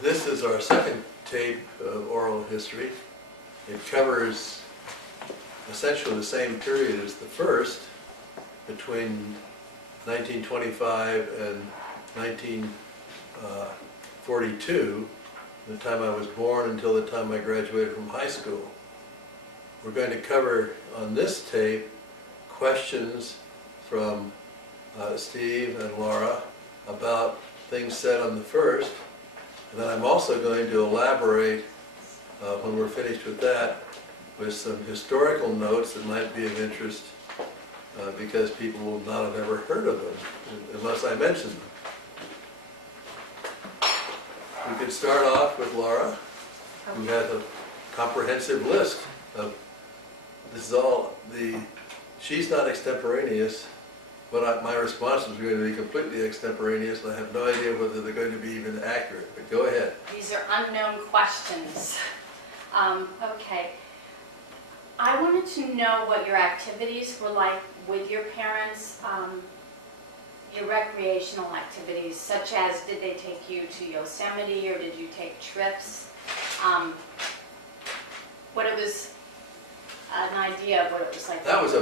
This is our second tape of oral history. It covers essentially the same period as the first, between 1925 and 1942, the time I was born until the time I graduated from high school. We're going to cover on this tape questions from Steve and Lara about things said on the first, and then I'm also going to elaborate when we're finished with that with some historical notes that might be of interest because people will not have ever heard of them unless I mention them. We could start off with Lara, who has a comprehensive list of, this is all she's not extemporaneous, but my responses are going to be completely extemporaneous, and I have no idea whether they're going to be even accurate, but go ahead. These are unknown questions. Okay. I wanted to know what your activities were like with your parents, your recreational activities, such as did they take you to Yosemite or did you take trips? What it was, an idea of what it was like. That's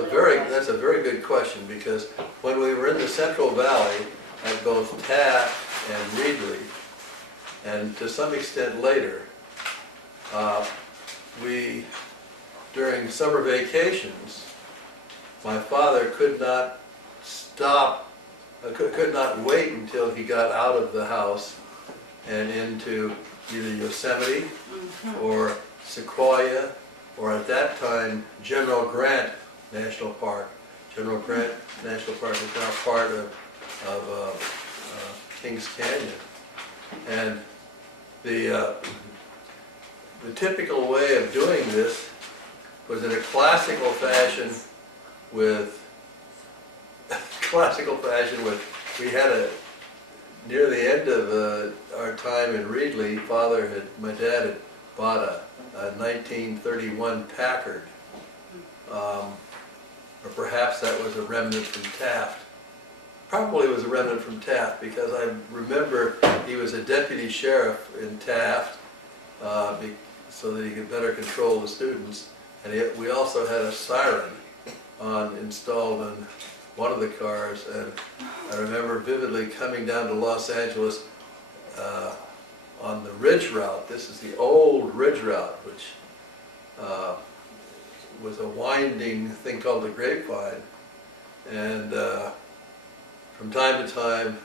a very good question, because when we were in the Central Valley at both Taft and Reedley, and to some extent later, during summer vacations, my father could not wait until he got out of the house and into either Yosemite or Sequoia, or at that time, General Grant National Park. General Grant National Park is now part of Kings Canyon. And the typical way of doing this was in a classical fashion with, we had near the end of our time in Reedley, my dad had bought a 1931 Packard, or perhaps that was a remnant from Taft. Probably it was a remnant from Taft, because I remember he was a deputy sheriff in Taft, so that he could better control the students. And we also had a siren installed on one of the cars, and I remember vividly coming down to Los Angeles on the Ridge Route. This is the old Ridge Route, which was a winding thing called the Grapevine. And from time to time,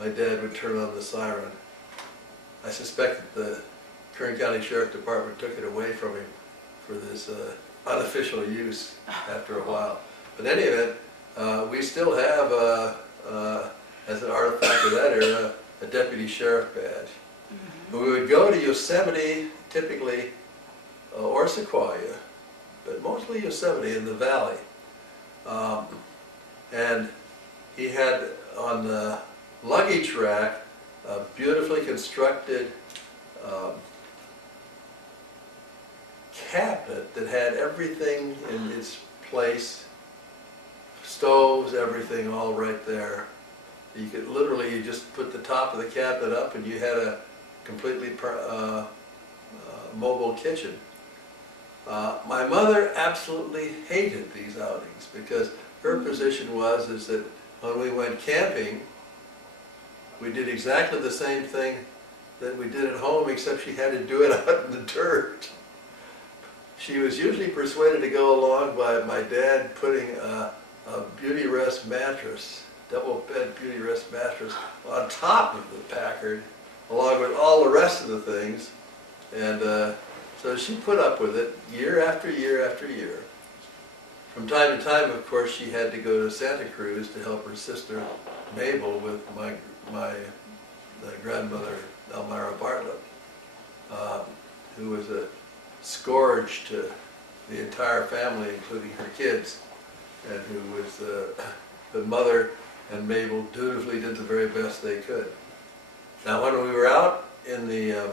my dad would turn on the siren. I suspect that the Kern County Sheriff Department took it away from him for this unofficial use after a while. But in any event, we still have, as an artifact of that era, a deputy sheriff badge. But we would go to Yosemite, typically, or Sequoia, but mostly Yosemite in the valley. And he had on the luggage rack a beautifully constructed cabinet that had everything in its place, stoves, everything all right there. You could literally, you just put the top of the cabinet up and you had a completely mobile kitchen. My mother absolutely hated these outings, because her position is that when we went camping, we did exactly the same thing that we did at home, except she had to do it out in the dirt. She was usually persuaded to go along by my dad putting a beauty rest mattress, double bed beauty rest mattress, on top of the Packard, along with all the rest of the things. And so she put up with it year after year after year. From time to time, of course, she had to go to Santa Cruz to help her sister Mabel with my grandmother Elmira Bartlett, who was a scourge to the entire family, including her kids, and who was the mother and Mabel dutifully did the very best they could. Now, when we were out in the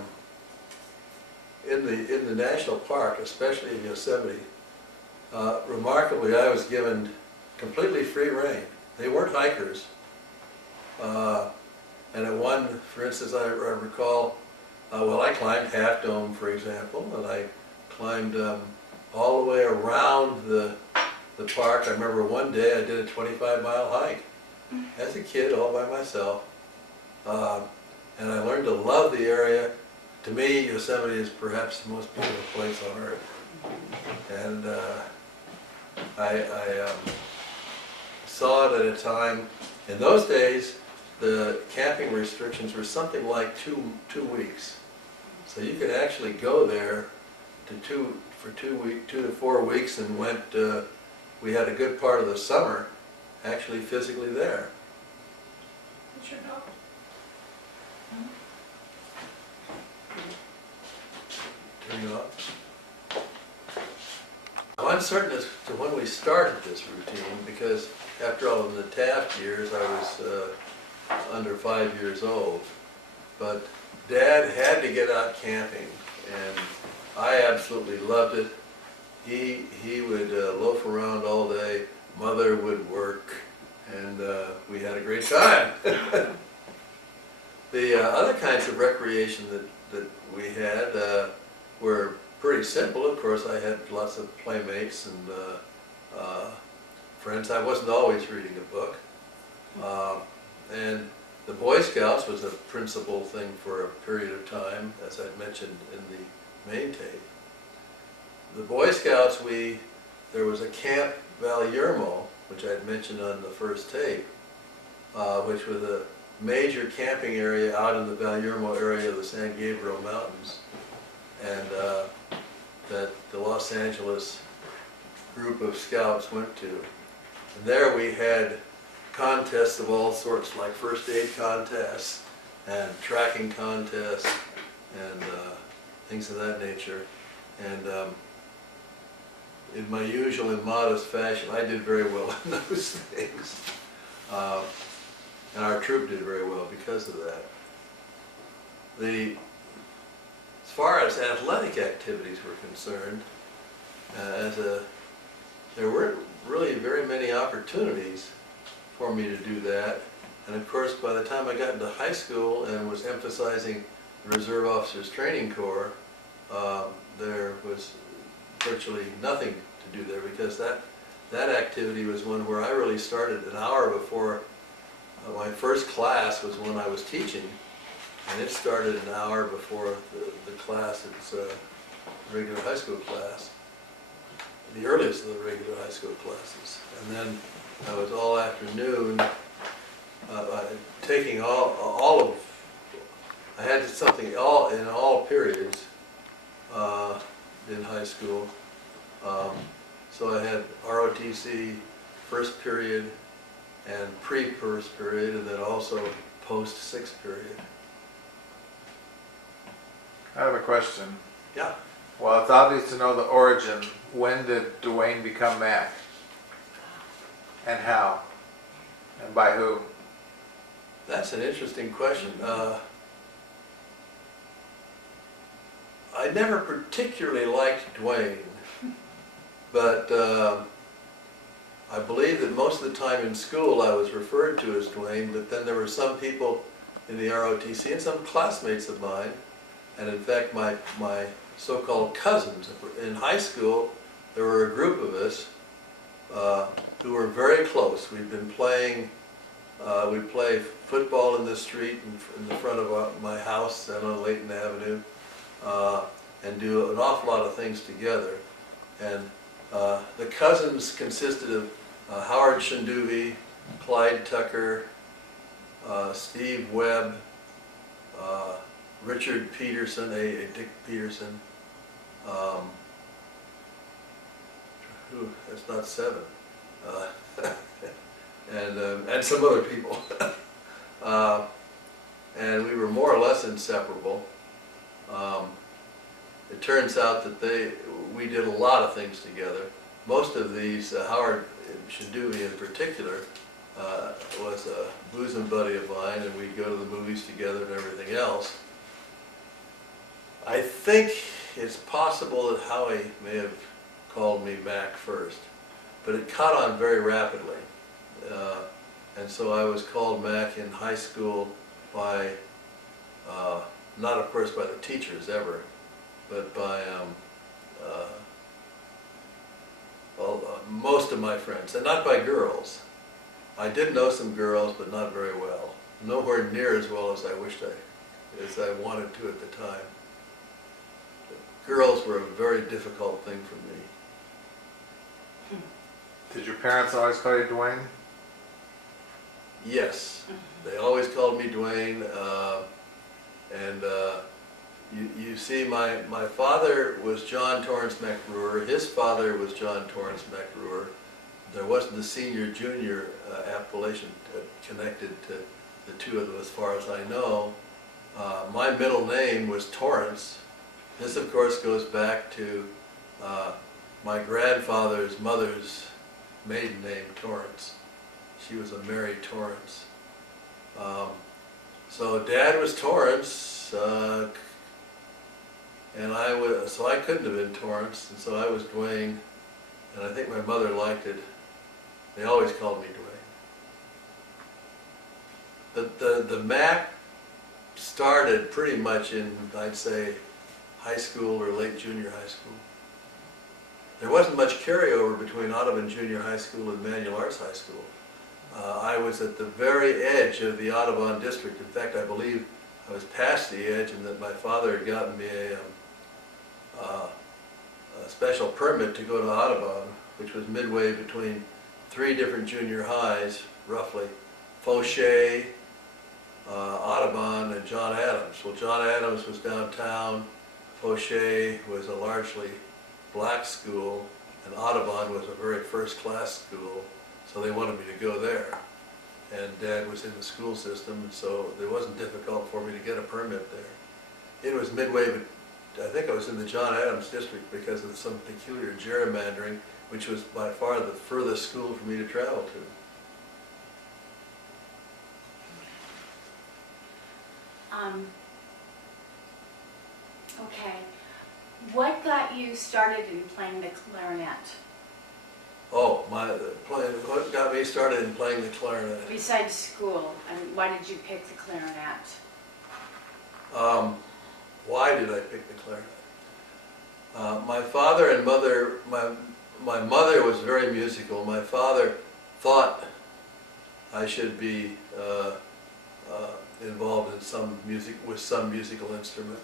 national park, especially in Yosemite, remarkably, I was given completely free rein. They weren't hikers. And at one, for instance, I recall Well, I climbed Half Dome, for example, and I climbed all the way around the park. I remember one day I did a 25-mile hike as a kid, all by myself, and I learned to love the area. To me, Yosemite is perhaps the most beautiful place on earth, and I saw it at a time. In those days, the camping restrictions were something like two weeks, so you could actually go there for 2 to 4 weeks, and went. We had a good part of the summer actually physically there. What's your dog? Turning off. I'm uncertain as to when we started this routine, because after all, in the Taft years, I was under 5 years old. But Dad had to get out camping, and I absolutely loved it. He would loaf around all day. Mother would work, and we had a great time. The other kinds of recreation that we had were pretty simple. Of course, I had lots of playmates and friends. I wasn't always reading a book. And the Boy Scouts was a principal thing for a period of time, as I'd mentioned in the main tape. The Boy Scouts, there was a Camp Valyermo, which I'd mentioned on the first tape, which was a major camping area out in the Valyermo area of the San Gabriel Mountains, and that the Los Angeles group of scouts went to. And there we had contests of all sorts, like first aid contests and tracking contests and things of that nature. And in my usual and modest fashion, I did very well in those things. And our troop did very well because of that. As far as athletic activities were concerned, there weren't really very many opportunities for me to do that. And of course, by the time I got into high school and was emphasizing the Reserve Officers Training Corps, there was virtually nothing to do there, because that activity was one where I really started an hour before my first class was when I was teaching, and it started an hour before the class, its regular high school class, the earliest of the regular high school classes. And then I was all afternoon taking all of, I had something in all periods in high school. So I had ROTC first period and pre-first period, and then also post-sixth period. I have a question. Yeah. Well, it's obvious to know the origin. When did Duane become Mac? And how? And by who? That's an interesting question. I never particularly liked Duane, but I believe that most of the time in school I was referred to as Duane, but then there were some people in the ROTC and some classmates of mine, and in fact my so-called cousins. In high school, there were a group of us who were very close. We'd been playing, we'd play football in the street in the front of my house down on Layton Avenue, and do an awful lot of things together. And the cousins consisted of Howard Shinduvi, Clyde Tucker, Steve Webb, Richard Peterson, a Dick Peterson. That's not seven. And some other people. And we were more or less inseparable. It turns out that we did a lot of things together. Most of these, Howard Shinduvi in particular, was a bosom buddy of mine, and we'd go to the movies together and everything else. I think it's possible that Howie may have called me Mac first, but it caught on very rapidly. And so I was called Mac in high school by not of course by the teachers ever, but by most of my friends, and not by girls. I did know some girls, but not very well. Nowhere near as well as I wanted to at the time. Girls were a very difficult thing for me. Did your parents always call you Duane? Yes, they always called me Duane, and you see, my father was John Torrance McRuer. His father was John Torrance McRuer. There wasn't a senior-junior appellation connected to the two of them as far as I know. My middle name was Torrance. This, of course, goes back to my grandfather's mother's maiden name, Torrance. She was a Mary Torrance. So Dad was Torrance, and so I couldn't have been Torrance, and so I was Duane, and I think my mother liked it. They always called me Duane. The Mac started pretty much in, I'd say, high school or late junior high school. There wasn't much carryover between Audubon Junior High School and Manual Arts High School. I was at the very edge of the Audubon district. In fact, I believe I was past the edge, and that my father had gotten me a special permit to go to Audubon, which was midway between 3 different junior highs, roughly. Fauché, Audubon, and John Adams. Well, John Adams was downtown. Fauché was a largely black school, and Audubon was a very first-class school, so they wanted me to go there. And Dad was in the school system, so it wasn't difficult for me to get a permit there. It was midway, but I think I was in the John Adams district because of some peculiar gerrymandering, which was by far the furthest school for me to travel to. Okay. What got you started in playing the clarinet? Oh, what got me started in playing the clarinet? Besides school, and why did you pick the clarinet? Why did I pick the clarinet? My father and mother, my mother was very musical. My father thought I should be involved in some musical instrument.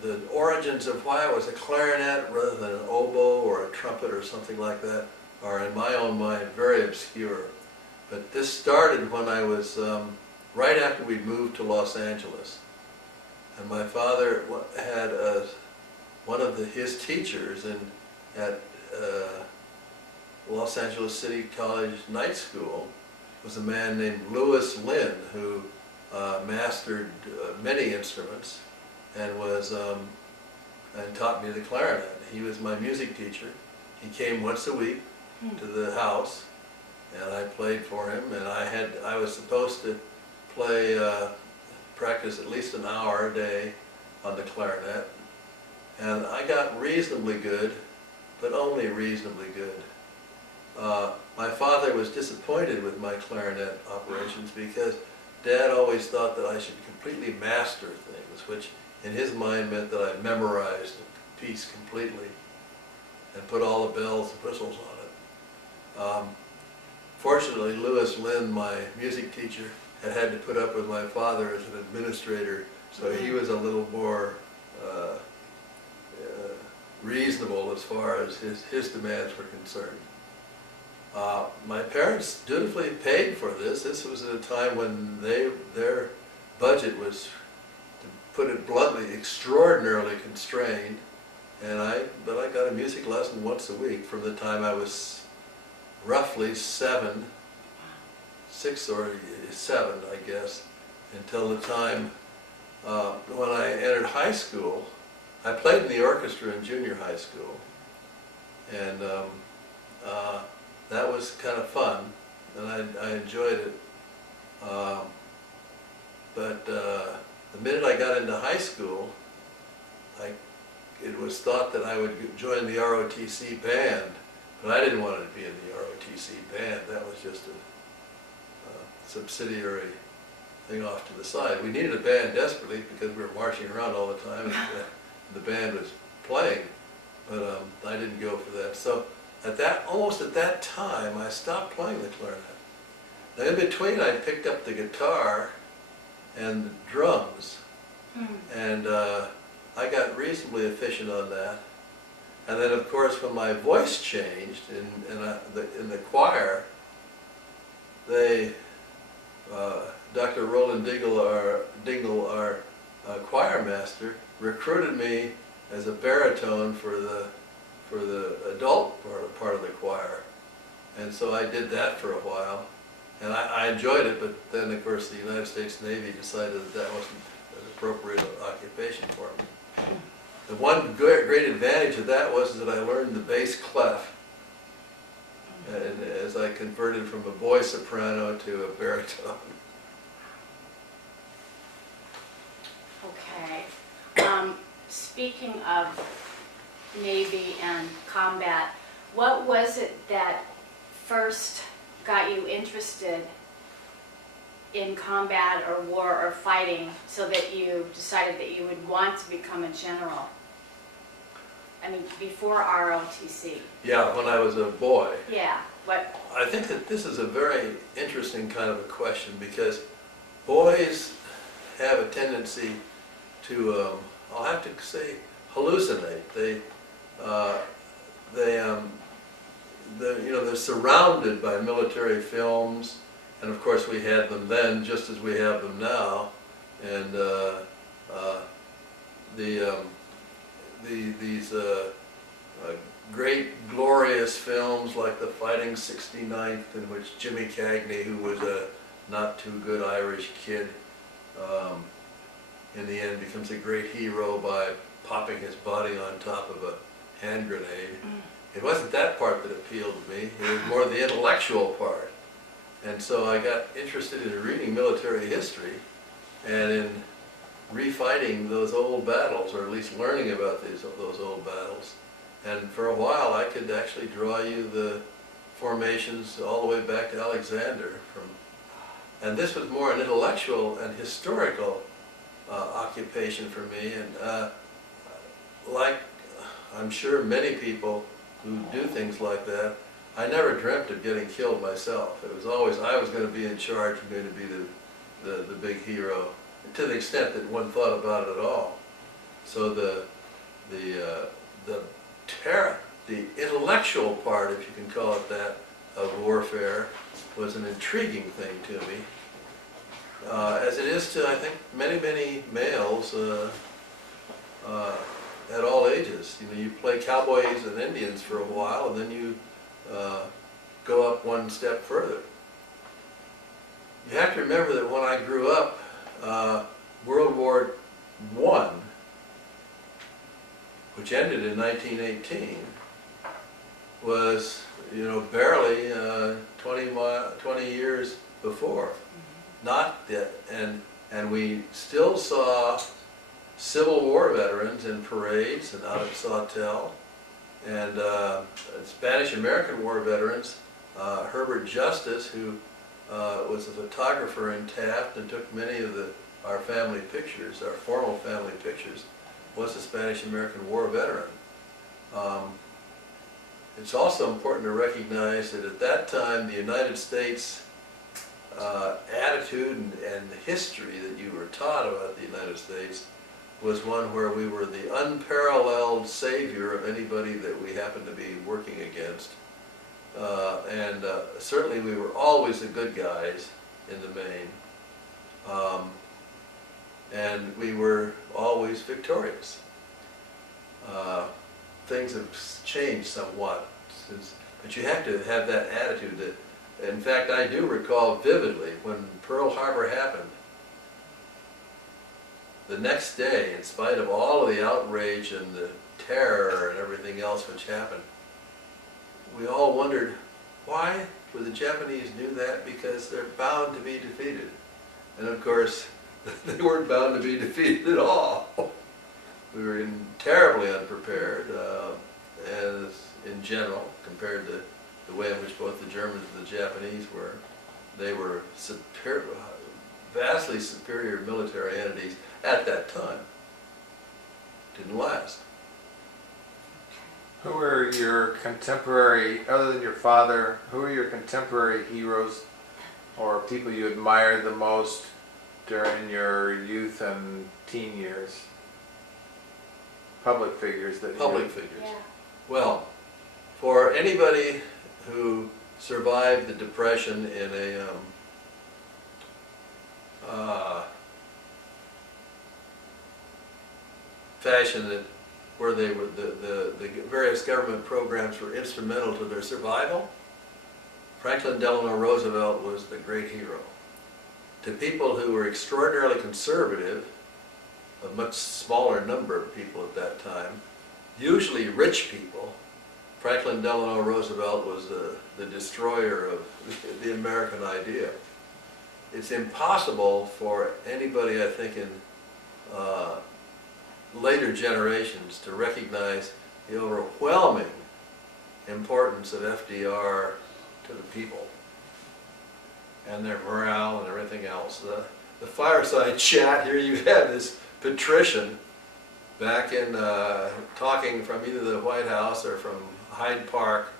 The origins of why it was a clarinet rather than an oboe or a trumpet or something like that are, in my own mind, very obscure. But this started when I was, right after we moved to Los Angeles. And my father had one of his teachers at Los Angeles City College Night School was a man named Lewis Lynn, who mastered many instruments and and taught me the clarinet. He was my music teacher. He came once a week to the house, and I played for him. And I was supposed to practice at least an hour a day on the clarinet, and I got reasonably good, but only reasonably good. My father was disappointed with my clarinet operations because Dad always thought that I should completely master things, which in his mind meant that I memorized the piece completely and put all the bells and whistles on it. Fortunately, Lewis Lynn, my music teacher, had to put up with my father as an administrator, so he was a little more reasonable as far as his demands were concerned. My parents dutifully paid for this. This was at a time when their budget was, to put it bluntly, extraordinarily constrained, but I got a music lesson once a week from the time I was roughly 6 or 7, I guess, until the time when I entered high school. I played in the orchestra in junior high school, and that was kind of fun, and I enjoyed it. But the minute I got into high school, it was thought that I would join the ROTC band, but I didn't want to be in the ROTC band. That was just a subsidiary thing off to the side. We needed a band desperately because we were marching around all the time, and the band was playing, but I didn't go for that. So almost at that time, I stopped playing the clarinet. Now in between, I picked up the guitar and the drums, and I got reasonably efficient on that. And then, of course, when my voice changed in the choir, Dr. Roland Dingle, our choir master, recruited me as a baritone for the adult part of the choir. And so I did that for a while. And I enjoyed it, but then, of course, the United States Navy decided that wasn't an appropriate occupation for me. The one great advantage of that was that I learned the bass clef, and as I converted from a boy soprano to a baritone. Okay. Speaking of Navy and combat, what was it that first got you interested in combat or war or fighting so that you decided that you would want to become a general? I mean, before ROTC. Yeah, when I was a boy. Yeah. What? I think that this is a very interesting kind of a question because boys have a tendency to, I'll have to say, hallucinate. They're surrounded by military films, and of course we had them then just as we have them now, and these great glorious films like The Fighting 69th, in which Jimmy Cagney, who was a not too good Irish kid, in the end becomes a great hero by popping his body on top of a hand grenade. It wasn't that part that appealed to me, it was more the intellectual part. And so I got interested in reading military history and in refighting those old battles, or at least learning about those old battles. And for a while I could actually draw you the formations all the way back to Alexander. And this was more an intellectual and historical occupation for me. And like I'm sure many people who do things like that, I never dreamt of getting killed myself. It was always I was going to be in charge and going to be the big hero, to the extent that one thought about it at all. So the intellectual part, if you can call it that, of warfare was an intriguing thing to me, as it is to, I think, many males at all ages. You know, you play cowboys and Indians for a while, and then you go up one step further. You have to remember that when I grew up, World War I, which ended in 1918, was, you know, barely 20 years before. Not yet, and we still saw Civil War veterans in parades and out at Sawtell, and Spanish-American War veterans. Herbert Justice, who was a photographer in Taft and took many of our family pictures, our formal family pictures, was a Spanish-American War veteran. It's also important to recognize that at that time the United States attitude and the history that you were taught about the United States was one where we were the unparalleled savior of anybody that we happened to be working against. Certainly we were always the good guys in the main. And we were always victorious. Things have changed somewhat since, but you have to have that attitude that, in fact, I do recall vividly when Pearl Harbor happened. The next day, in spite of all of the outrage and the terror and everything else which happened, we all wondered, why would the Japanese do that? Because they're bound to be defeated. And of course, they weren't bound to be defeated at all. We were terribly unprepared, as in general, compared to the way in which both the Germans and the Japanese were. They were vastly superior military entities at that time. Didn't last. Who are your contemporary, other than your father, who are your contemporary heroes or people you admired the most during your youth and teen years? Public figures that Public you... figures. Yeah. Well, for anybody who survived the Depression in a fashion that where they were the various government programs were instrumental to their survival, Franklin Delano Roosevelt was the great hero. To people who were extraordinarily conservative, a much smaller number of people at that time, usually rich people, Franklin Delano Roosevelt was the destroyer of the American idea. It's impossible for anybody, I think, in later generations to recognize the overwhelming importance of FDR to the people and their morale and everything else. The fireside chat here, you had this patrician back in talking from either the White House or from Hyde Park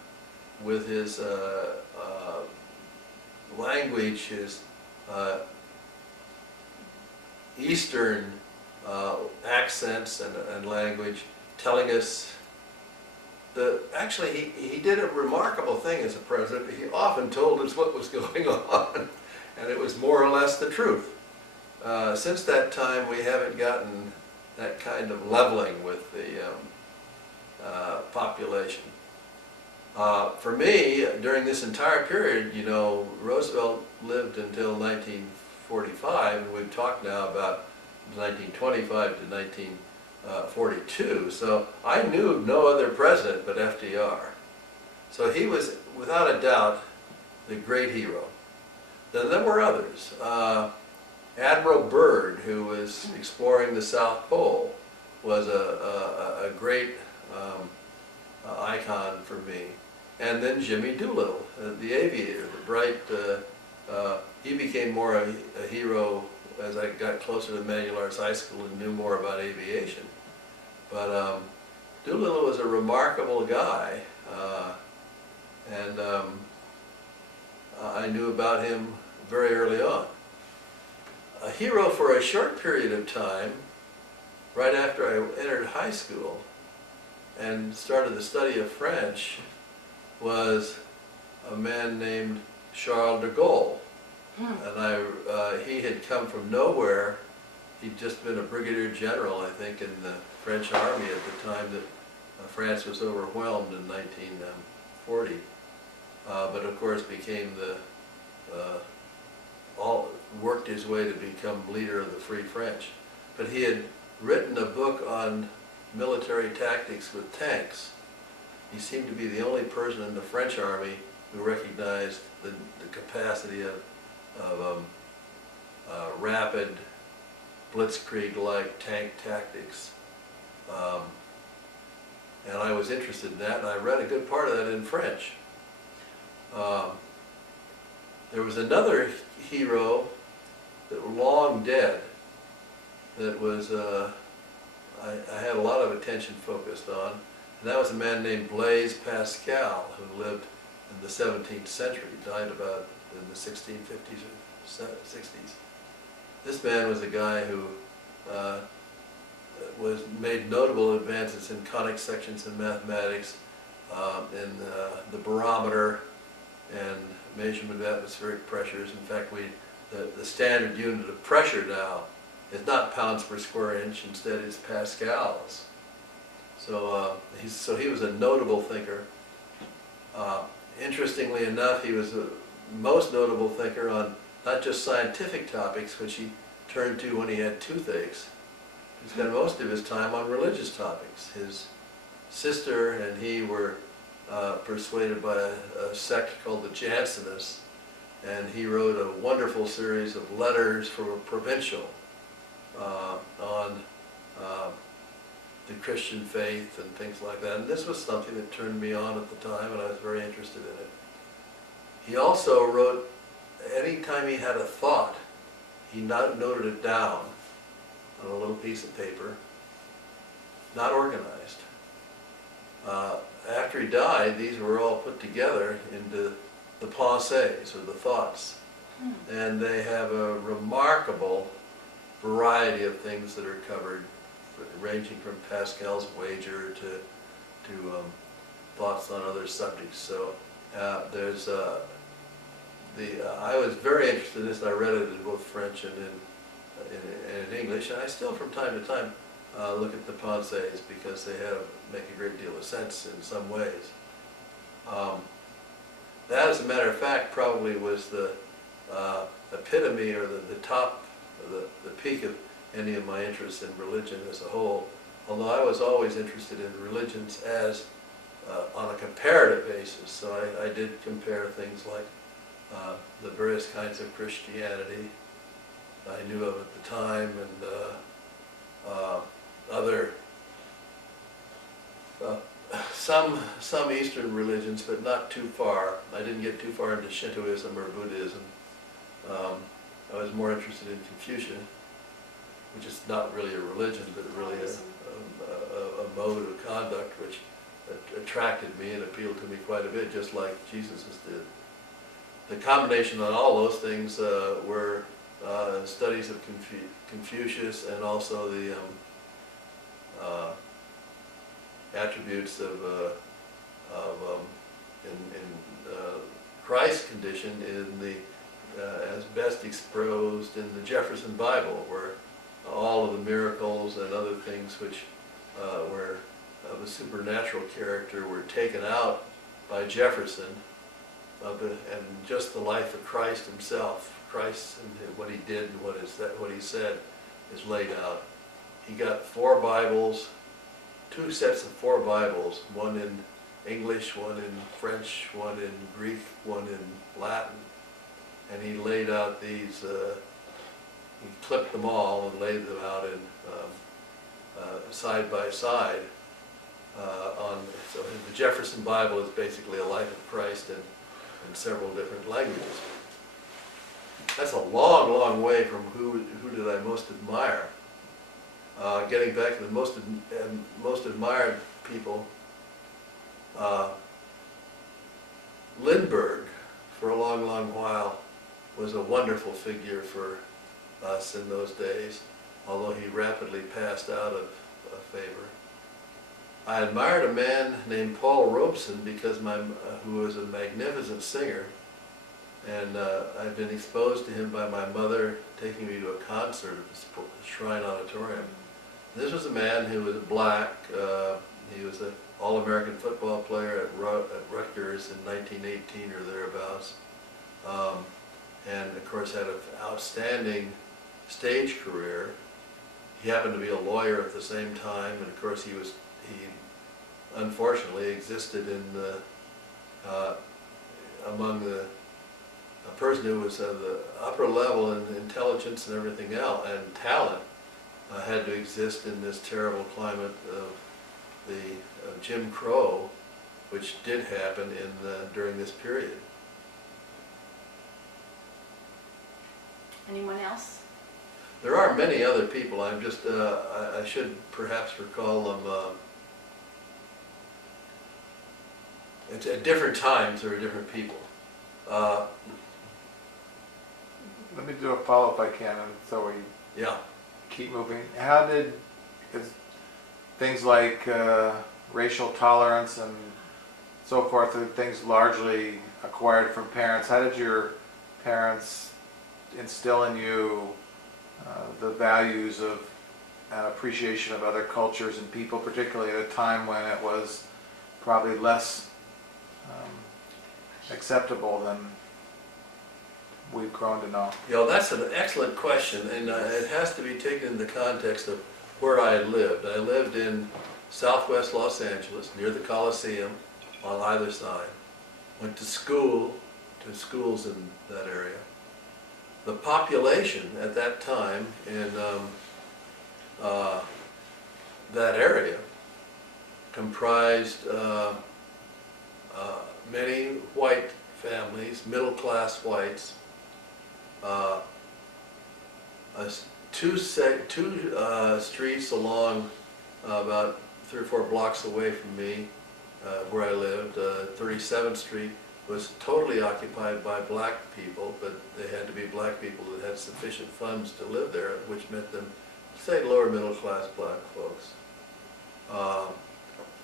with his language, his Eastern accents and language, telling us that actually he did a remarkable thing as a president. He often told us what was going on, and it was more or less the truth. Since that time, we haven't gotten that kind of leveling with the population. For me, during this entire period, you know, Roosevelt lived until 1945, and we've talked now about 1925 to 1942. So I knew no other president but FDR. So he was, without a doubt, the great hero. Then there were others. Admiral Byrd, who was exploring the South Pole, was a great icon for me. And then Jimmy Doolittle, the aviator, the bright, he became more a hero as I got closer to Manual Arts High School and knew more about aviation. But Doolittle was a remarkable guy, and I knew about him very early on. A hero for a short period of time, right after I entered high school and started the study of French, was a man named Charles de Gaulle. And he had come from nowhere. He'd just been a brigadier general, I think, in the French army at the time that France was overwhelmed in 1940. But of course became worked his way to become leader of the Free French. But he had written a book on military tactics with tanks. He seemed to be the only person in the French army who recognized the capacity of rapid, blitzkrieg-like tank tactics. And I was interested in that, and I read a good part of that in French. There was another hero that was long dead that was I had a lot of attention focused on, and that was a man named Blaise Pascal, who lived in the 17th century, died about in the 1650s or 60s. This man was a guy who made notable advances in conic sections and mathematics, in the barometer and measurement of atmospheric pressures. In fact, the standard unit of pressure now is not pounds per square inch, instead it's pascals. So he was a notable thinker. Interestingly enough, he was the most notable thinker on not just scientific topics, which he turned to when he had toothaches. He spent most of his time on religious topics. His sister and he were persuaded by a sect called the Jansenists, and he wrote a wonderful series of letters from a provincial on the Christian faith and things like that. And this was something that turned me on at the time, and I was very interested in it. He also wrote, anytime he had a thought, he noted it down on a little piece of paper, not organized. After he died, these were all put together into the pensées, or the thoughts. And they have a remarkable variety of things that are covered, ranging from Pascal's wager to thoughts on other subjects. So there's I was very interested in this, and I read it in both French and in English, and I still from time to time look at the pensées because they make a great deal of sense in some ways. That, as a matter of fact, probably was the epitome, or the top, the peak of any of my interests in religion as a whole, although I was always interested in religions as on a comparative basis. So I did compare things like the various kinds of Christianity I knew of at the time, and other some Eastern religions, but not too far. I didn't get too far into Shintoism or Buddhism. I was more interested in Confucian, which is not really a religion, but really a mode of conduct which attracted me and appealed to me quite a bit, just like Jesus's did. The combination on all those things were studies of Confucius, and also the attributes of Christ's condition in the as best exposed in the Jefferson Bible, where all of the miracles and other things which were of a supernatural character were taken out by Jefferson, and just the life of Christ himself. Christ and what he did and what he said is laid out. He got 4 Bibles, 2 sets of 4 Bibles, one in English, one in French, one in Greek, one in Latin. And he laid out these, he clipped them all and laid them out in side by side. So the Jefferson Bible is basically a life of Christ in several different languages. That's a long, long way from who did I most admire. Getting back to the most admired people, Lindbergh, for a long, long while, was a wonderful figure for us in those days, although he rapidly passed out of favor. I admired a man named Paul Robeson because who was a magnificent singer, and I'd been exposed to him by my mother taking me to a concert at the Shrine Auditorium. This was a man who was black. He was an All-American football player at Rutgers in 1918 or thereabouts, and of course had an outstanding stage career. He happened to be a lawyer at the same time, and of course he unfortunately existed in among a person who was at the upper level in intelligence and everything else, and talent, had to exist in this terrible climate of Jim Crow, which did happen during this period. Anyone else? There are many other people. I'm just I should perhaps recall them. At different times there are different people. Let me do a follow-up if I can, and so we Yeah. keep moving. How did things like racial tolerance and so forth, are things largely acquired from parents? How did your parents instill in you the values of and appreciation of other cultures and people, particularly at a time when it was probably less acceptable than we've grown to know? You know, that's an excellent question, and it has to be taken in the context of where I had lived. I lived in southwest Los Angeles, near the Coliseum, on either side. Went to schools in that area. The population at that time in that area comprised many white families, middle-class whites, two streets along about 3 or 4 blocks away from me, where I lived, 37th Street was totally occupied by black people, but they had to be black people that had sufficient funds to live there, which meant them, say, lower middle class black folks. In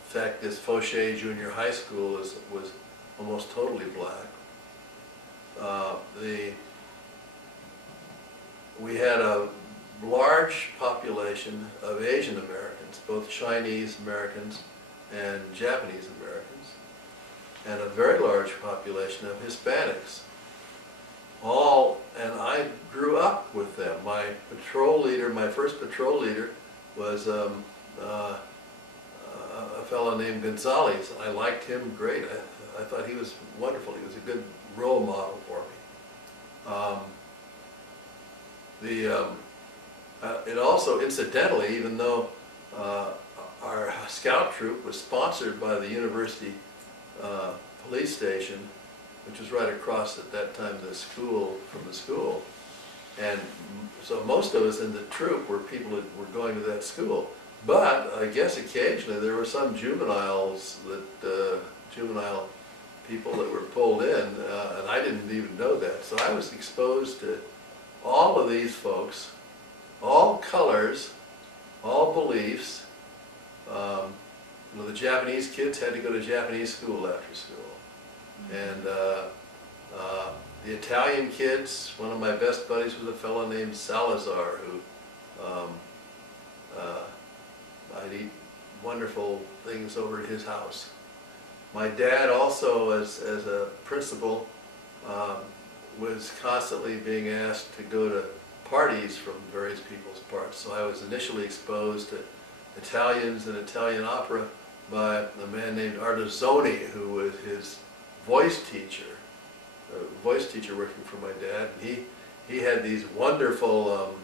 fact, this Fauché Junior High School was almost totally black. We had a large population of Asian Americans, both Chinese Americans and Japanese Americans, and a very large population of Hispanics. And I grew up with them. My patrol leader, my first patrol leader, was a fellow named Gonzalez. I liked him great. I thought he was wonderful. He was a good role model for me. It also, incidentally, even though our scout troop was sponsored by the university police station, which was right across at that time the school, from the school, and so most of us in the troop were people that were going to that school. But I guess occasionally there were some juveniles juvenile people that were pulled in, and I didn't even know that. So I was exposed to all of these folks, all colors, all beliefs. The Japanese kids had to go to Japanese school after school. And the Italian kids, one of my best buddies was a fellow named Salazar, who I'd eat wonderful things over at his house. My dad also, as a principal, was constantly being asked to go to parties from various people's parts. So I was initially exposed to Italians and Italian opera by a man named Artazzoni, who was his voice teacher working for my dad. And he had these wonderful,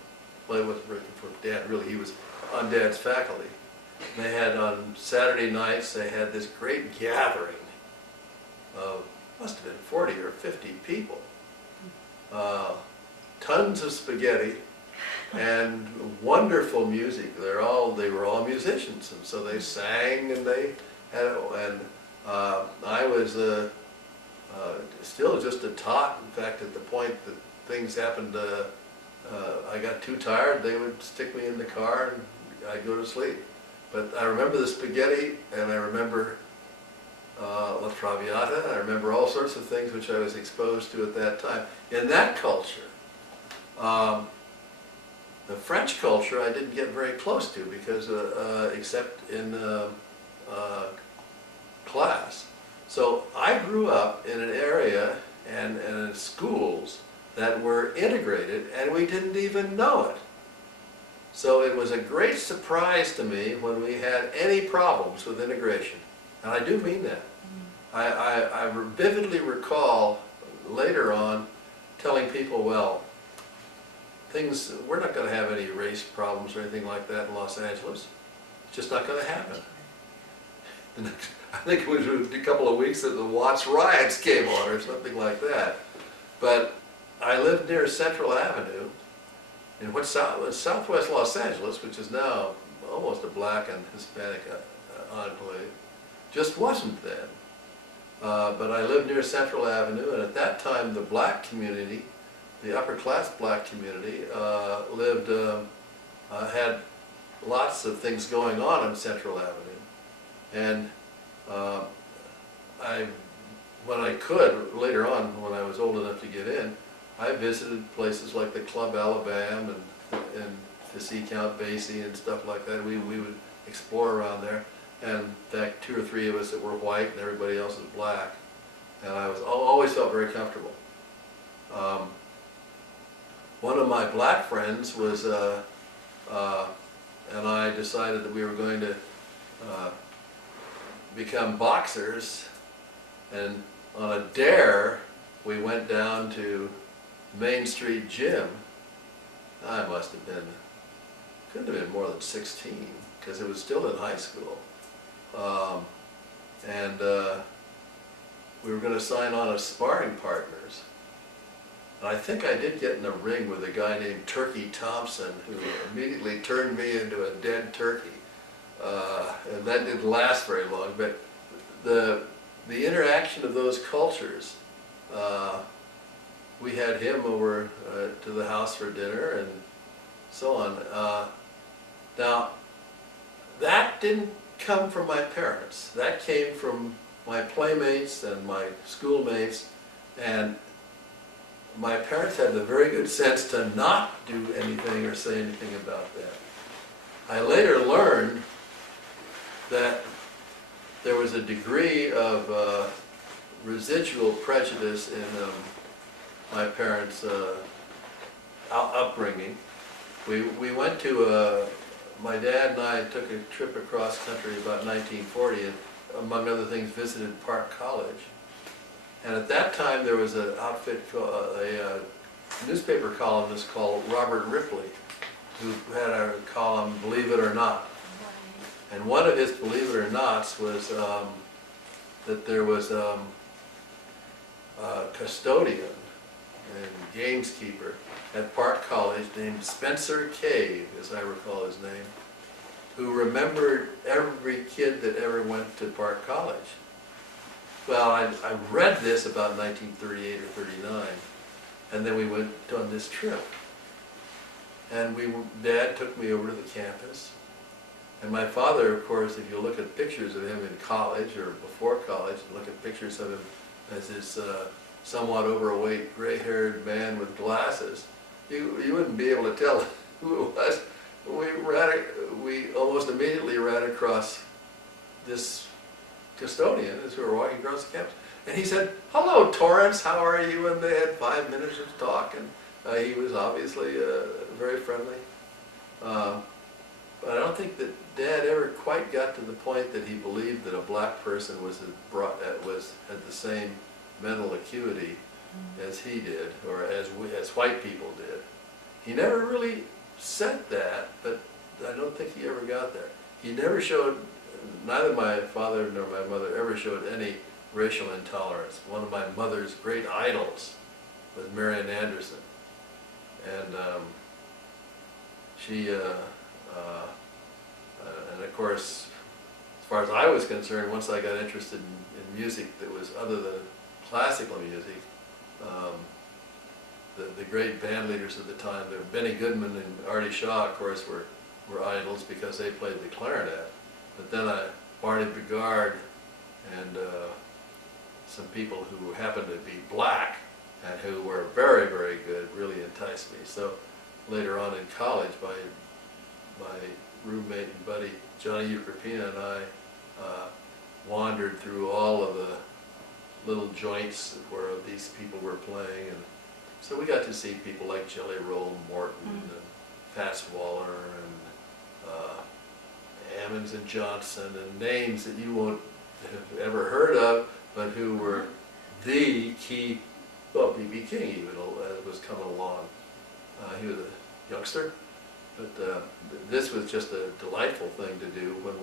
well, he wasn't working for Dad, really, he was on Dad's faculty. And they had, on Saturday nights, they had this great gathering of, must have been 40 or 50 people. Tons of spaghetti and wonderful music. They were all musicians, and so they sang, and they had, and I was still just a tot. In fact, at the point that things happened, I got too tired, they would stick me in the car and I'd go to sleep. But I remember the spaghetti, and I remember La Traviata. I remember all sorts of things which I was exposed to at that time. In that culture, the French culture I didn't get very close to, because except in class. So I grew up in an area and in schools that were integrated, and we didn't even know it. So it was a great surprise to me when we had any problems with integration. And I do mean that. I vividly recall later on telling people, well, we're not going to have any race problems or anything like that in Los Angeles. It's just not going to happen. And I think it was a couple of weeks that the Watts riots came on or something like that. But I lived near Central Avenue in what southwest Los Angeles, which is now almost a black and Hispanic enclave, just wasn't then. But I lived near Central Avenue, and at that time the black community, the upper class black community, had lots of things going on Central Avenue. And when I could, later on when I was old enough to get in, I visited places like the Club Alabama and to see Count Basie and stuff like that. We would explore around there. And in fact, 2 or 3 of us that were white and everybody else was black. And I always felt very comfortable. One of my black friends was, and I decided that we were going to become boxers. And on a dare, we went down to Main Street Gym. I must have been, couldn't have been more than 16, because it was still in high school. We were going to sign on as sparring partners. And I think I did get in a ring with a guy named Turkey Thompson, who immediately turned me into a dead turkey. And that didn't last very long, but the interaction of those cultures, we had him over to the house for dinner and so on. Now, that didn't come from my parents. That came from my playmates and my schoolmates, and my parents had the very good sense to not do anything or say anything about that. I later learned that there was a degree of residual prejudice in my parents' upbringing. We went to, my dad and I took a trip across country about 1940 and, among other things, visited Park College. And at that time there was an outfit, a newspaper columnist called Robert Ripley, who had a column, Believe It or Not. And one of his Believe It or Nots was that there was a custodian and gameskeeper at Park College named Spencer Cave, as I recall his name, who remembered every kid that ever went to Park College. Well, I read this about 1938 or 39, and then we went on this trip. And Dad took me over to the campus. And my father, of course, if you look at pictures of him in college or before college, and look at pictures of him as this somewhat overweight, gray-haired man with glasses, you wouldn't be able to tell who it was. We almost immediately ran across this custodian as we were walking across the campus. And he said, "Hello, Torrance, how are you?" And they had 5 minutes of talk, and he was obviously very friendly. But I don't think that Dad ever quite got to the point that he believed that a black person had the same mental acuity as he did, or as white people did. He never really said that, but I don't think he ever got there. He never showed, neither my father nor my mother ever showed any racial intolerance. One of my mother's great idols was Marian Anderson. And and of course, as far as I was concerned, once I got interested in music that was other than classical music, the great band leaders of the time, Benny Goodman and Artie Shaw, of course, were idols because they played the clarinet. But then Barney Bigard and some people who happened to be black and who were very, very good really enticed me. So later on in college, my roommate and buddy Johnny Ucropina and I wandered through all of the little joints where these people were playing, and so we got to see people like Jelly Roll Morton and Fats Waller and Ammons and Johnson, and names that you won't have ever heard of, but who were the key. Well, B.B. King even was coming along. He was a youngster, but this was just a delightful thing to do when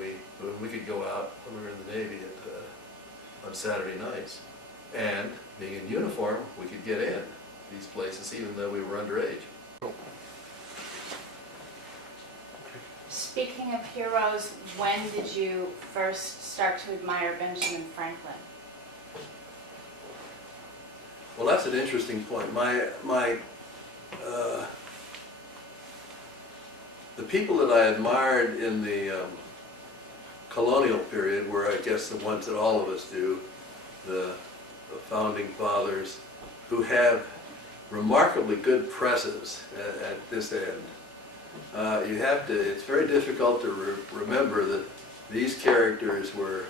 we could go out when we were in the Navy on Saturday nights. And being in uniform, we could get in these places even though we were underage. Speaking of heroes, when did you first start to admire Benjamin Franklin? Well, that's an interesting point. The people that I admired in the colonial period were, I guess, the ones that all of us do, the founding fathers, who have remarkably good presses at this end. It's very difficult to remember that these characters were,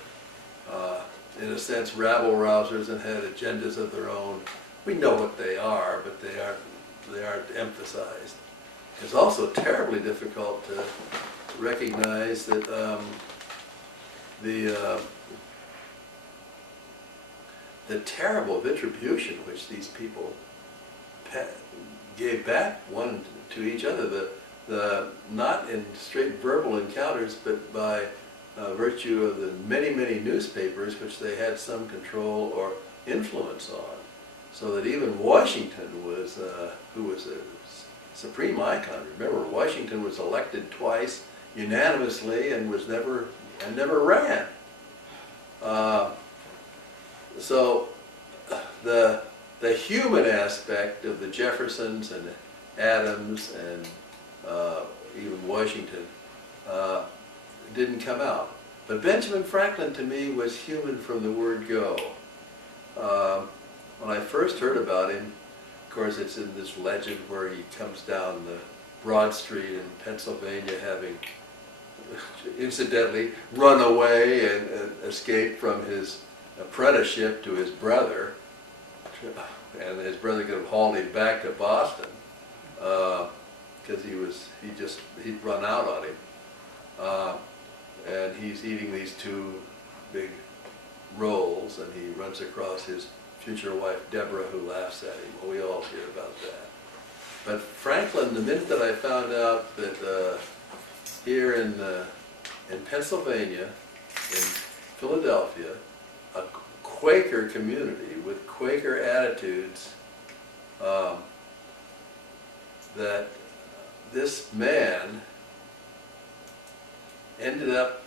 in a sense, rabble-rousers and had agendas of their own. We know what they are, but they aren't emphasized. It's also terribly difficult to recognize that the terrible retribution which these people gave back one to each other, not in straight verbal encounters, but by virtue of the many, many newspapers which they had some control or influence on. So that even Washington was, who was a supreme icon. Remember, Washington was elected twice unanimously and never ran. So the human aspect of the Jeffersons and Adams and even Washington didn't come out. But Benjamin Franklin to me was human from the word go. When I first heard about him, of course it's in this legend where he comes down the Broad Street in Pennsylvania having incidentally run away and escaped from his apprenticeship to his brother, and his brother could have hauled him back to Boston because he'd run out on him, and he's eating these two big rolls, and he runs across his future wife Deborah, who laughs at him. Well, we all hear about that. But Franklin, the minute that I found out that here in Pennsylvania, in Philadelphia, a Quaker community with Quaker attitudes, that this man ended up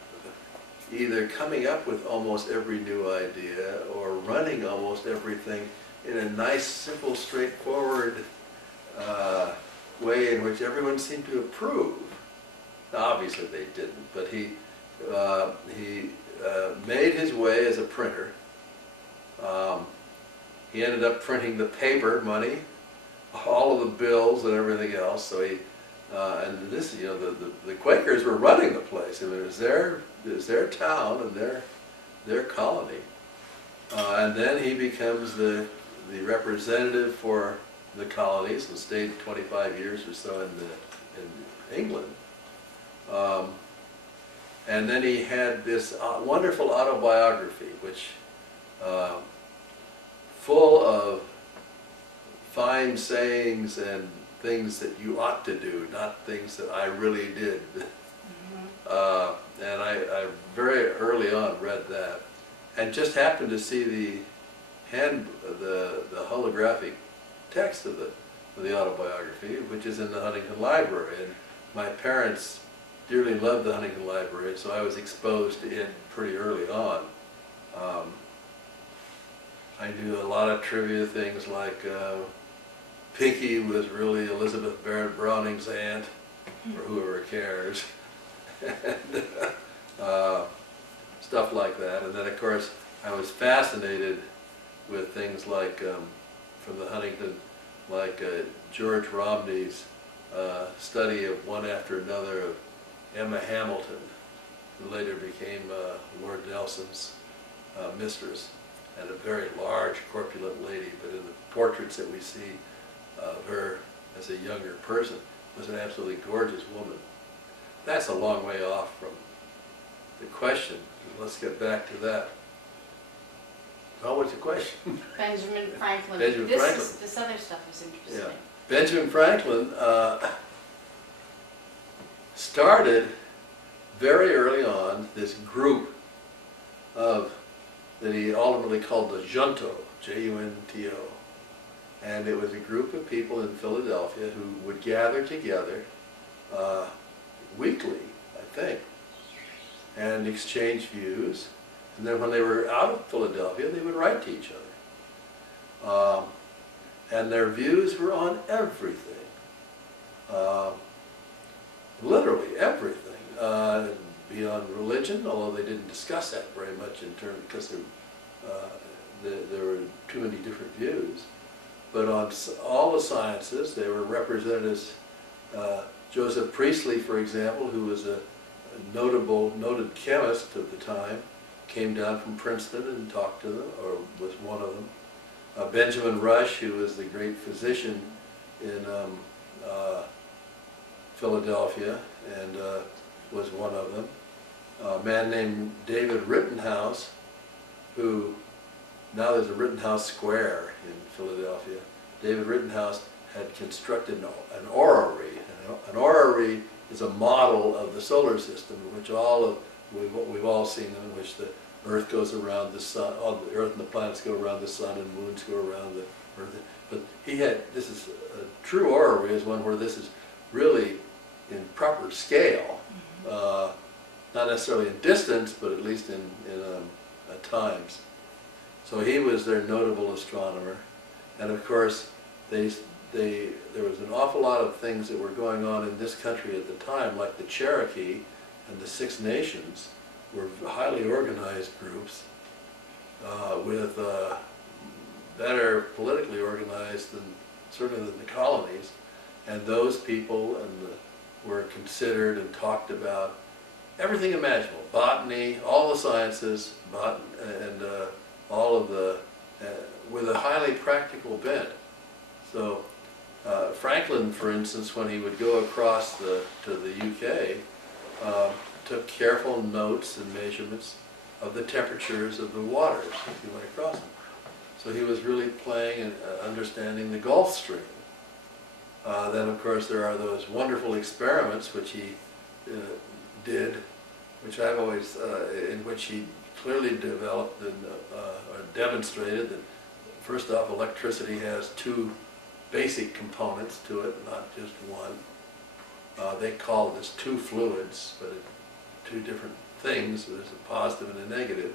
either coming up with almost every new idea or running almost everything in a nice, simple, straightforward way in which everyone seemed to approve. Now, obviously they didn't, but he made his way as a printer. He ended up printing the paper money, all of the bills and everything else. So and this, the Quakers were running the place. I mean, it was their town and their colony. And then he becomes the representative for the colonies and stayed 25 years or so in England. And then he had this wonderful autobiography, which full of fine sayings and things that you ought to do, not things that I really did. And I very early on read that, and just happened to see the holographic text of the autobiography, which is in the Huntington Library. And my parents dearly loved the Huntington Library, so I was exposed to it pretty early on. I knew a lot of trivia things like Pinky was really Elizabeth Barrett Browning's aunt, for whoever cares, and stuff like that. And then of course I was fascinated with things like, from the Huntington, like George Romney's study of one after another of Emma Hamilton, who later became Lord Nelson's mistress, and a very large, corpulent lady, but in the portraits that we see of her as a younger person, was an absolutely gorgeous woman. That's a long way off from the question. Let's get back to that. Oh, what's the question? Benjamin Franklin. Benjamin Franklin. This other stuff is interesting. Yeah. Benjamin Franklin started very early on this group that he ultimately called the Junto, Junto. And it was a group of people in Philadelphia who would gather together weekly, I think, and exchange views. And then when they were out of Philadelphia, they would write to each other. And their views were on everything. Literally everything. Beyond religion, although they didn't discuss that very much in terms, because there were too many different views. But on all the sciences, they were represented as Joseph Priestley, for example, who was a noted chemist of the time, came down from Princeton and talked to them, or was one of them. Benjamin Rush, who was the great physician in Philadelphia, and was one of them. A man named David Rittenhouse, who, now there's a Rittenhouse Square in Philadelphia. David Rittenhouse had constructed an orrery. An orrery is a model of the solar system, in which we've all seen them, in which the Earth goes around the sun, all the Earth and the planets go around the sun, and moons go around But he had, this is a true orrery is one where this is really in proper scale, not necessarily in distance, but at least in at times. So he was their notable astronomer, and of course there was an awful lot of things that were going on in this country at the time, like the Cherokee and the Six Nations were highly organized groups with better politically organized than certainly than the colonies, and those people were considered and talked about everything imaginable, botany, all the sciences, and all of the with a highly practical bent. So Franklin, for instance, when he would go across to the UK, took careful notes and measurements of the temperatures of the waters as he went across them. So he was really playing and understanding the Gulf Stream. Then, of course, there are those wonderful experiments which he did, which I've always, in which he clearly developed and or demonstrated that, first off, electricity has two basic components to it, not just one. They call this two fluids, but two different things. There's a positive and a negative.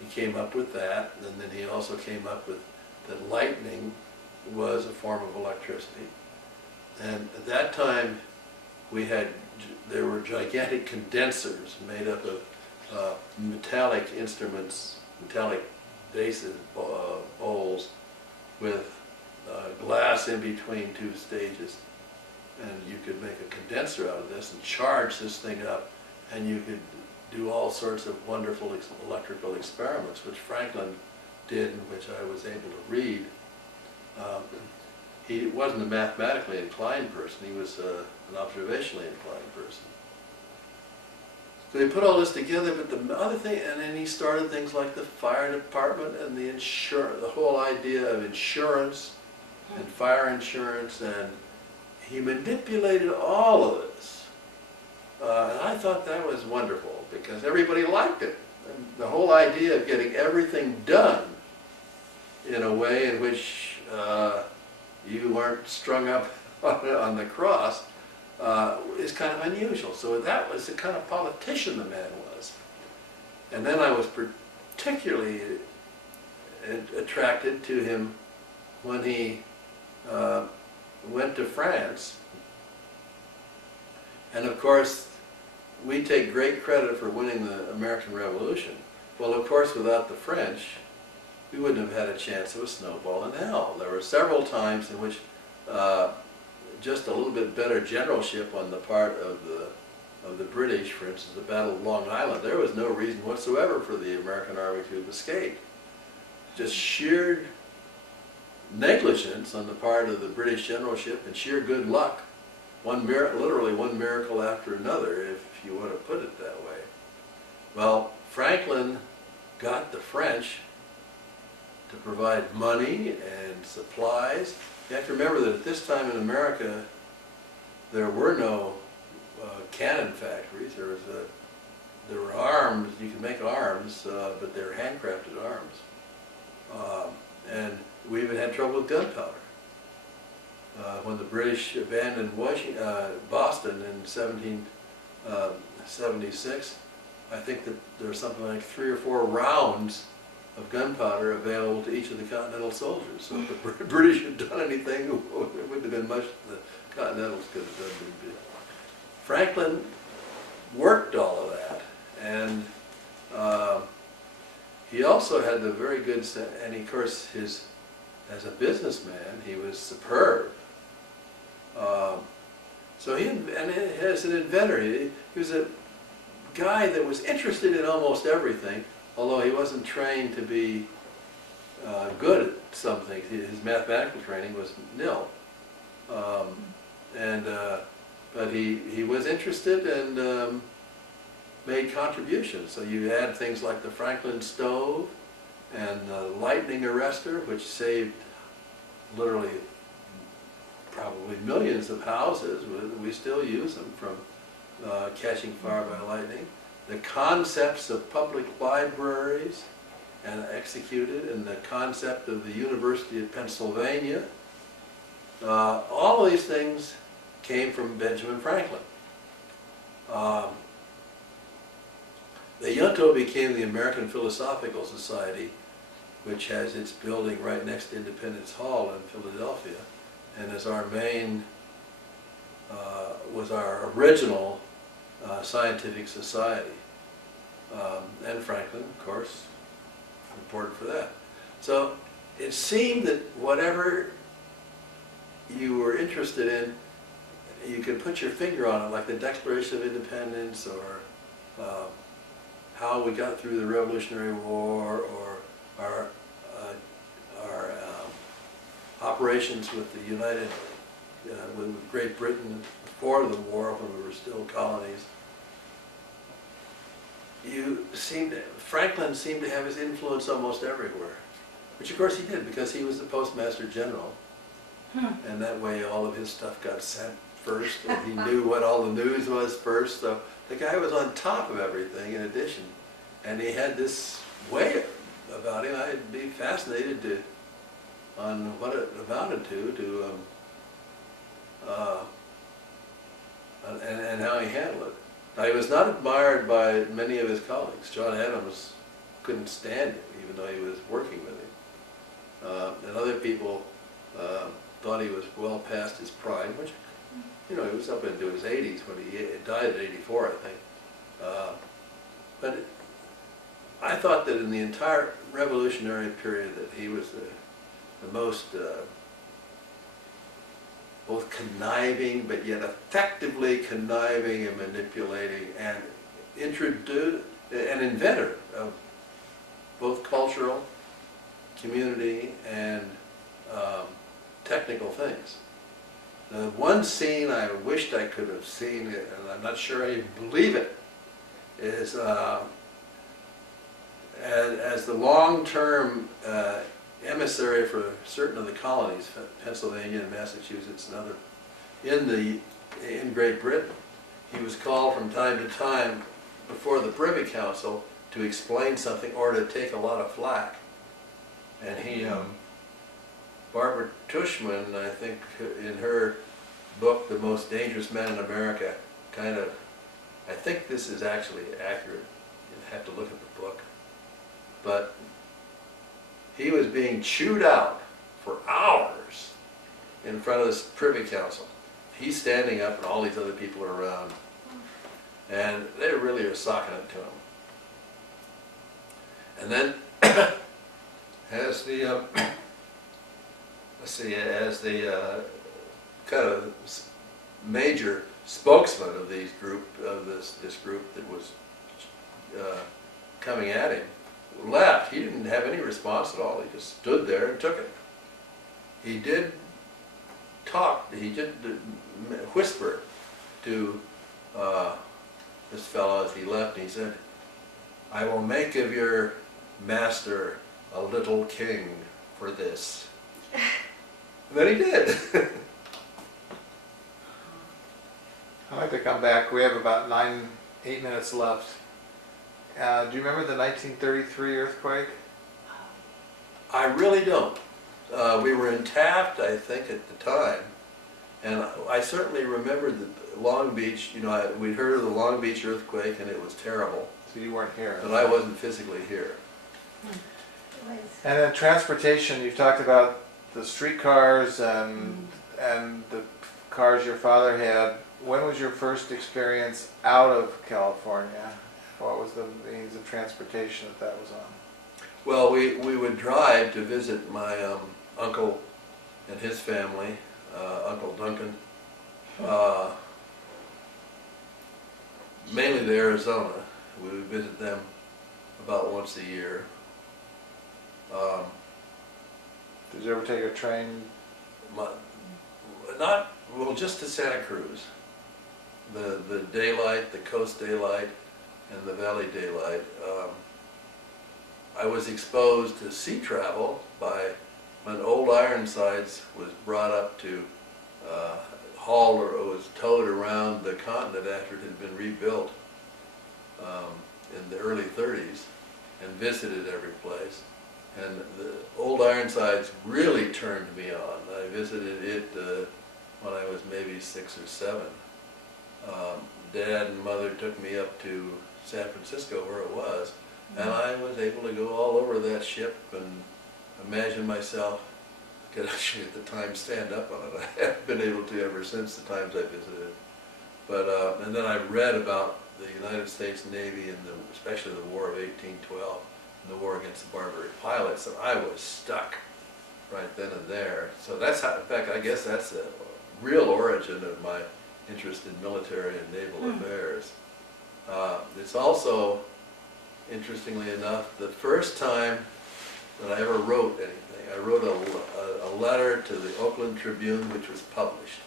He came up with that, and then he also came up with that lightning was a form of electricity. And at that time, there were gigantic condensers made up of metallic instruments, metallic bases, bowls, with glass in between two stages. And you could make a condenser out of this and charge this thing up, and you could do all sorts of wonderful electrical experiments, which Franklin did and which I was able to read. He wasn't a mathematically inclined person, he was an observationally inclined person. So he put all this together, but the other thing, and then he started things like the fire department and the whole idea of insurance and fire insurance, and he manipulated all of this. And I thought that was wonderful because everybody liked it. And the whole idea of getting everything done in a way in which you weren't strung up on the cross is kind of unusual. So that was the kind of politician the man was. And then I was particularly attracted to him when he went to France. And of course, we take great credit for winning the American Revolution. Well, of course, without the French, we wouldn't have had a chance of a snowball in hell. There were several times in which just a little bit better generalship on the part of the British, for instance, the Battle of Long Island, there was no reason whatsoever for the American Army to have escaped. Just sheer negligence on the part of the British generalship and sheer good luck. Literally one miracle after another, if you want to put it that way. Well, Franklin got the French to provide money and supplies. You have to remember that at this time in America, there were no cannon factories. There were arms, you could make arms, but they were handcrafted arms. And we even had trouble with gunpowder. When the British abandoned Boston in 1776, I think that there was something like 3 or 4 rounds of gunpowder available to each of the Continental soldiers. So if the British had done anything, it wouldn't have been much the Continentals could have done. Franklin worked all of that, and he also had the very good, and of course, as a businessman, he was superb. So and as an inventor, he was a guy that was interested in almost everything, although he wasn't trained to be good at some things. His mathematical training was nil. But he was interested and made contributions. So you had things like the Franklin stove and the lightning arrestor, which saved literally probably millions of houses. We still use them from catching fire by lightning. The concepts of public libraries and executed, and the concept of the University of Pennsylvania. All of these things came from Benjamin Franklin. The Junto became the American Philosophical Society, which has its building right next to Independence Hall in Philadelphia, and is our main, was our original scientific society. And Franklin, of course, important for that. So it seemed that whatever you were interested in, you could put your finger on it, like the Declaration of Independence, or how we got through the Revolutionary War, or our operations with the United, with Great Britain before the war, when we were still colonies. Franklin seemed to have his influence almost everywhere, which of course he did, because he was the Postmaster General, and that way all of his stuff got sent first, and he knew what all the news was first, so the guy was on top of everything in addition, and he had this way about him. I'd be fascinated on what it amounted to and how he handled it. Now, he was not admired by many of his colleagues. John Adams couldn't stand him, even though he was working with him. And other people thought he was well past his prime, which, you know, he was up into his 80s when he died at 84, I think. But I thought that in the entire revolutionary period that he was the most both conniving, but yet effectively conniving and manipulating, and an inventor of both cultural, community, and technical things. The one scene I wished I could have seen, and I'm not sure I even believe it, is as the long-term emissary for certain of the colonies, Pennsylvania and Massachusetts and other, in Great Britain. He was called from time to time before the Privy Council to explain something or to take a lot of flack. And he, Barbara Tushman, I think, in her book, The Most Dangerous Man in America, I think this is actually accurate. You have to look at the book. But he was being chewed out for hours in front of this Privy Council. He's standing up and all these other people are around. And they really are socking it to him. And then, as the, kind of major spokesman of this group that was coming at him, left. He didn't have any response at all. He just stood there and took it. He did talk, he did whisper to this fellow as he left, and he said, "I will make of your master a little king for this." And then he did. I'd like to come back. We have about 8 minutes left. Do you remember the 1933 earthquake? I really don't. We were in Taft, I think, at the time, and I certainly remember the Long Beach, you know, we'd heard of the Long Beach earthquake, and it was terrible. So you weren't here. But I wasn't physically here. And then transportation, you've talked about the streetcars and the cars your father had. When was your first experience out of California? What was the means of transportation that was on? Well, we would drive to visit my uncle and his family, Uncle Duncan, mainly to Arizona. We would visit them about once a year. Did you ever take a train? Just to Santa Cruz. The daylight, the coast daylight, and the valley daylight. I was exposed to sea travel when Old Ironsides was brought up to hauled or was towed around the continent after it had been rebuilt in the early 30s and visited every place. And the Old Ironsides really turned me on. I visited it when I was maybe 6 or 7. Dad and Mother took me up to San Francisco where it was, and I was able to go all over that ship and imagine myself, could actually at the time stand up on it. I haven't been able to ever since the times I visited. But, and then I read about the United States Navy and especially the War of 1812, and the war against the Barbary pilots, and I was stuck right then and there. So that's how, in fact, I guess that's the real origin of my interest in military and naval affairs. It's also, interestingly enough, the first time that I ever wrote anything. I wrote a letter to the Oakland Tribune, which was published.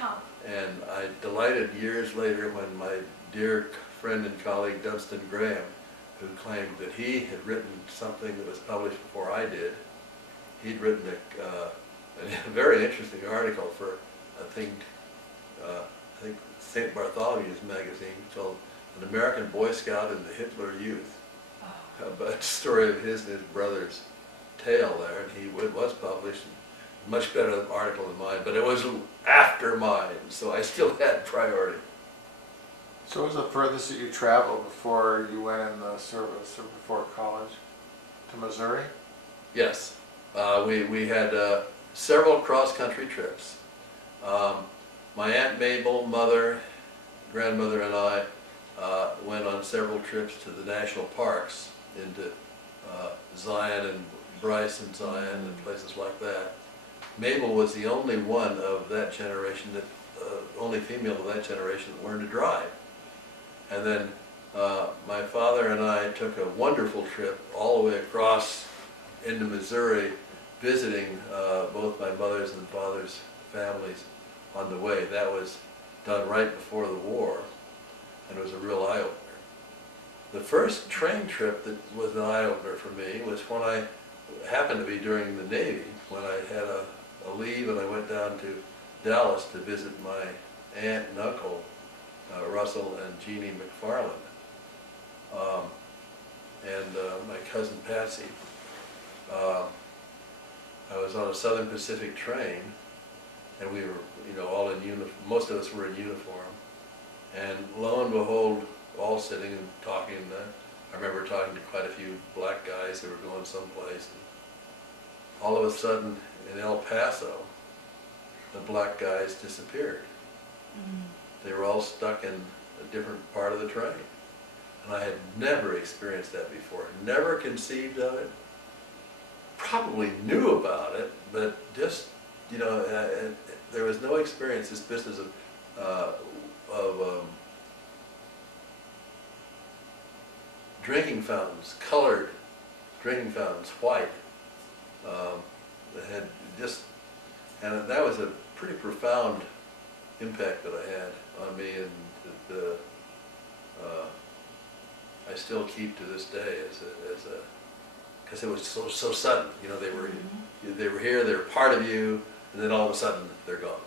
Wow. And I delighted years later when my dear friend and colleague Dunstan Graham, who claimed that he had written something that was published before I did, he'd written a very interesting article for, I think St. Bartholomew's magazine called An American Boy Scout in the Hitler Youth. About the story of his and his brother's tale there, and it was published, much better article than mine, but it was after mine, so I still had priority. So what was the furthest that you traveled before you went in the service or before college? To Missouri? Yes, we had several cross-country trips. My Aunt Mabel, mother, grandmother, and I went on several trips to the national parks into Zion and Bryce and Zion and places like that. Mabel was the only one of that generation, only female of that generation that learned to drive. And then my father and I took a wonderful trip all the way across into Missouri, visiting both my mother's and father's families on the way. That was done right before the war, and it was a real eye-opener. The first train trip that was an eye-opener for me was when I happened to be during the Navy, when I had a leave and I went down to Dallas to visit my aunt and uncle, Russell and Jeannie McFarland, and my cousin Patsy. I was on a Southern Pacific train, and we were, all in uniform. Most of us were in uniform, and lo and behold, all sitting and talking. I remember talking to quite a few black guys who were going someplace. And all of a sudden, in El Paso, the black guys disappeared. They were all stuck in a different part of the train. And I had never experienced that before, never conceived of it, probably knew about it, but just, there was no experience, this business of drinking fountains, colored drinking fountains, white, that had just, and that was a pretty profound impact that I had on me, and that I still keep to this day as a, because it was so sudden. They were here, they were part of you, and then all of a sudden they're gone.